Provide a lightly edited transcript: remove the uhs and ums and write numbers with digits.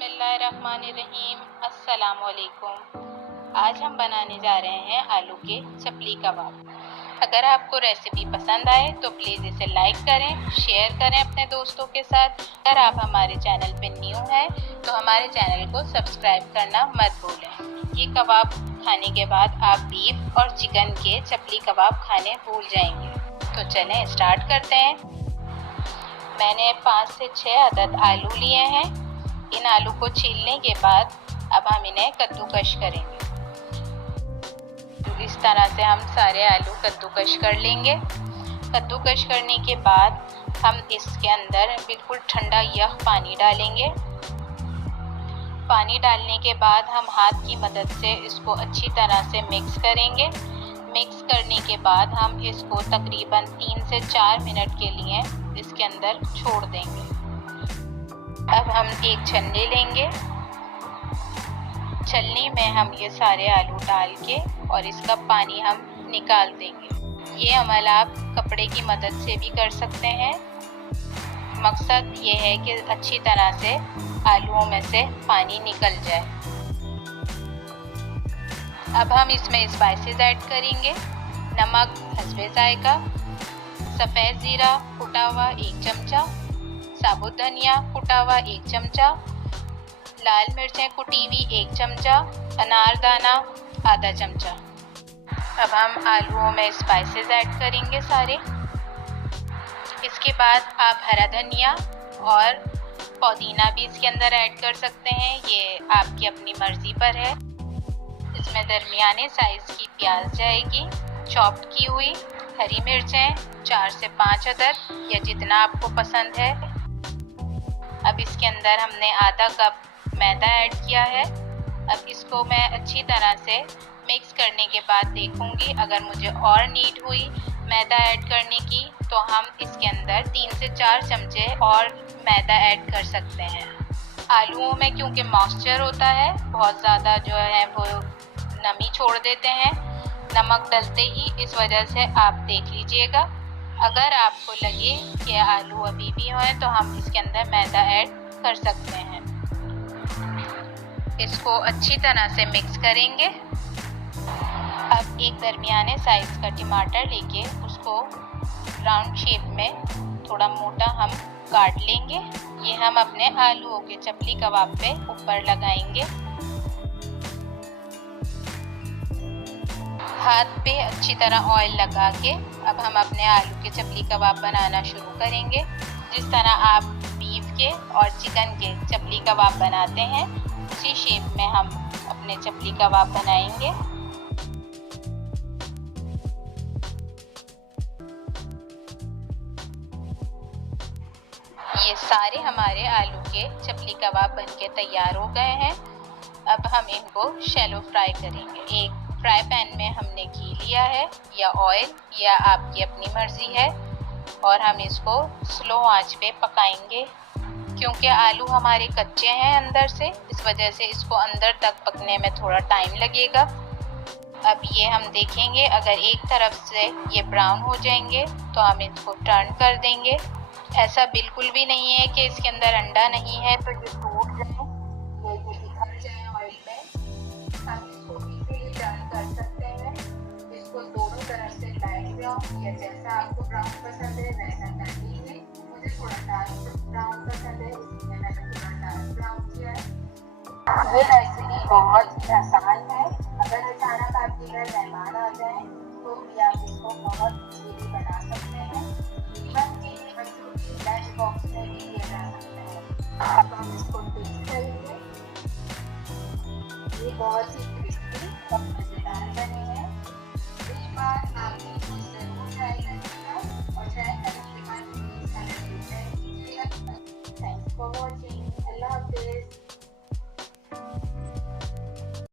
बिस्मिल्लाहिर्रहमानिर्रहीम। अस्सलाम वालेकुम। आज हम बनाने जा रहे हैं आलू के चपली कबाब। अगर आपको रेसिपी पसंद आए तो प्लीज़ इसे लाइक करें, शेयर करें अपने दोस्तों के साथ। अगर आप हमारे चैनल पे न्यू हैं तो हमारे चैनल को सब्सक्राइब करना मत भूलें। ये कबाब खाने के बाद आप बीफ और चिकन के चपली कबाब खाने भूल जाएंगे। तो चलें स्टार्ट करते हैं। मैंने 5 से 6 अदद आलू लिए हैं। इन आलू को छीलने के बाद अब हम इन्हें कद्दूकश करेंगे। तो इस तरह से हम सारे आलू कद्दूकश कर लेंगे। कद्दूकश करने के बाद हम इसके अंदर बिल्कुल ठंडा यख पानी डालेंगे। पानी डालने के बाद हम हाथ की मदद से इसको अच्छी तरह से मिक्स करेंगे। मिक्स करने के बाद हम इसको तकरीबन 3 से 4 मिनट के लिए इसके अंदर छोड़ देंगे। अब हम एक छन्नी लेंगे। छलनी में हम ये सारे आलू डाल के और इसका पानी हम निकाल देंगे। ये अमल आप कपड़े की मदद से भी कर सकते हैं। मकसद ये है कि अच्छी तरह से आलूओं में से पानी निकल जाए। अब हम इसमें स्पाइसेस ऐड करेंगे। नमक हस्बे जायका, सफ़ेद ज़ीरा कुटा हुआ 1 चमचा, साबुत धनिया कुटा हुआ 1 चमचा, लाल मिर्चें कुटी हुई 1 चमचा, अनारदाना आधा चमचा। अब हम आलूओं में स्पाइसेस ऐड करेंगे सारे। इसके बाद आप हरा धनिया और पुदीना भी इसके अंदर ऐड कर सकते हैं, ये आपकी अपनी मर्ज़ी पर है। इसमें दरमियाने साइज़ की प्याज जाएगी, चॉप्ड की हुई हरी मिर्चें 4 से 5 अदद या जितना आपको पसंद है। अब इसके अंदर हमने आधा कप मैदा ऐड किया है। अब इसको मैं अच्छी तरह से मिक्स करने के बाद देखूंगी, अगर मुझे और नीड हुई मैदा ऐड करने की तो हम इसके अंदर 3 से 4 चमचे और मैदा ऐड कर सकते हैं। आलूओं में क्योंकि मॉइस्चर होता है, बहुत ज़्यादा जो है वो नमी छोड़ देते हैं नमक डलते ही, इस वजह से आप देख लीजिएगा। अगर आपको लगे कि आलू अभी भी हैं तो हम इसके अंदर मैदा ऐड कर सकते हैं। इसको अच्छी तरह से मिक्स करेंगे। अब एक दरमियाने साइज़ का टमाटर लेके उसको राउंड शेप में थोड़ा मोटा हम काट लेंगे। ये हम अपने आलूओं के चपली कबाब पे ऊपर लगाएंगे। हाथ पे अच्छी तरह ऑयल लगा के अब हम अपने आलू के चपली कबाब बनाना शुरू करेंगे। जिस तरह आप बीफ के और चिकन के चपली कबाब बनाते हैं उसी शेप में हम अपने चपली कबाब बनाएंगे। ये सारे हमारे आलू के चपली कबाब बनके तैयार हो गए हैं। अब हम इनको शैलो फ्राई करेंगे। एक फ्राई पैन में हमने घी लिया है या ऑयल, या आपकी अपनी मर्ज़ी है, और हम इसको स्लो आंच पे पकाएंगे। क्योंकि आलू हमारे कच्चे हैं अंदर से, इस वजह से इसको अंदर तक पकने में थोड़ा टाइम लगेगा। अब ये हम देखेंगे, अगर एक तरफ से ये ब्राउन हो जाएंगे तो हम इसको टर्न कर देंगे। ऐसा बिल्कुल भी नहीं है कि इसके अंदर अंडा नहीं है तो ये टूट जाए या ये बिखर जाए ऑयल में। हम इसको इजीली टर्न कर सकते हैं। इसको दोनों तरफ से लाइट ब्राउन या जैसा आपको ब्राउन पसंद है वैसा कर लीजिए। मुझे थोड़ा डार्क ब्राउन पसंद है, इसलिए मैंने थोड़ा डार्क ब्राउन किया है। ये रेसिपी बहुत आसान है। अगर अचानक आपके घर मेहमान आ जाए तो भी आप इसको बहुत इजीली बना सकते हैं। इवन कि बच्चों की लंच बॉक्स में भी दिया जा सकता है। अब हम इसको टेस्ट करेंगे। ये बहुत ही क्रिस्पी और मज़ेदार